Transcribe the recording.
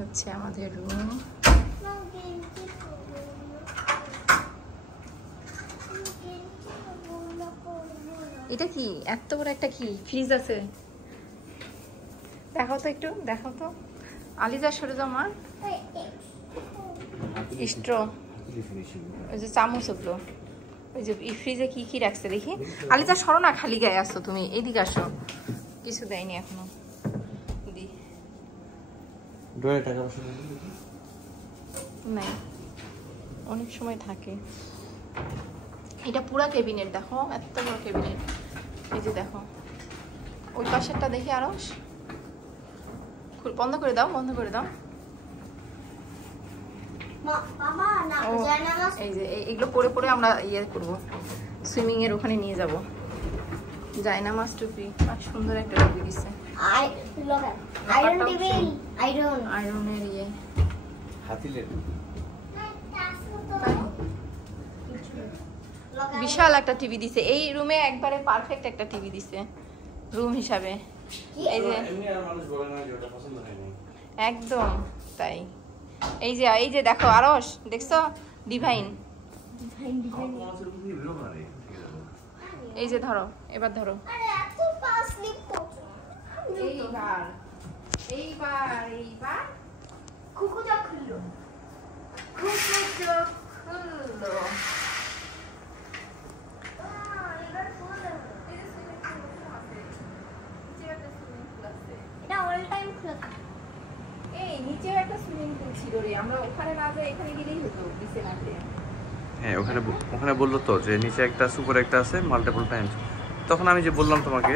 হচ্ছে আমাদের রুম। এটা কি এত বড় একটা কি ফ্রিজ আছে? দেখাও তো একটু, দেখাও তো। আলিজা সরে যাও মা। স্ট্র, ওই যে চামচ, ওগুলো ওই যে এই ফ্রিজে কি কি রাখছে দেখি। আলিজা সরো না, খালি গায়ে আসছো তুমি, এদিকে আসো। কিছু দেয়নি এখনো। দি নাই, অনেক সময় থাকে। এটা পুরা ক্যাবিনেট, দেখো এত বড় ক্যাবিনেট। এই যে দেখো ওই পাশেরটা দেখি আরো। বন্ধ করে দাও, বন্ধ করে দাও। এই যে এগুলো পরে পরে আমরা ইয়ে করবো, সুইমিং এর ওখানে নিয়ে যাব। জায়নামাজ টুপি, আর সুন্দর একটা টুপি দিচ্ছে। আয়রনের ইয়ে বিশাল একটা টিভি দিছে এই রুমে, একবারে পারফেক্ট একটা টিভি দিছে রুম হিসাবে। এই যে একদম তাই। এই যে দেখো আরশ, দেখছো ডিভাইন। এই যে ধরো, এবার ধরো। এইবার এইবার এইবার খুকুটা খুললো, খুকুটা খুললো। হ্যাঁ, ওখানে বললো তো যে নিচে একটা সুপার একটা আছে মাল্টিপল টাইমস। তখন আমি যে বললাম তোমাকে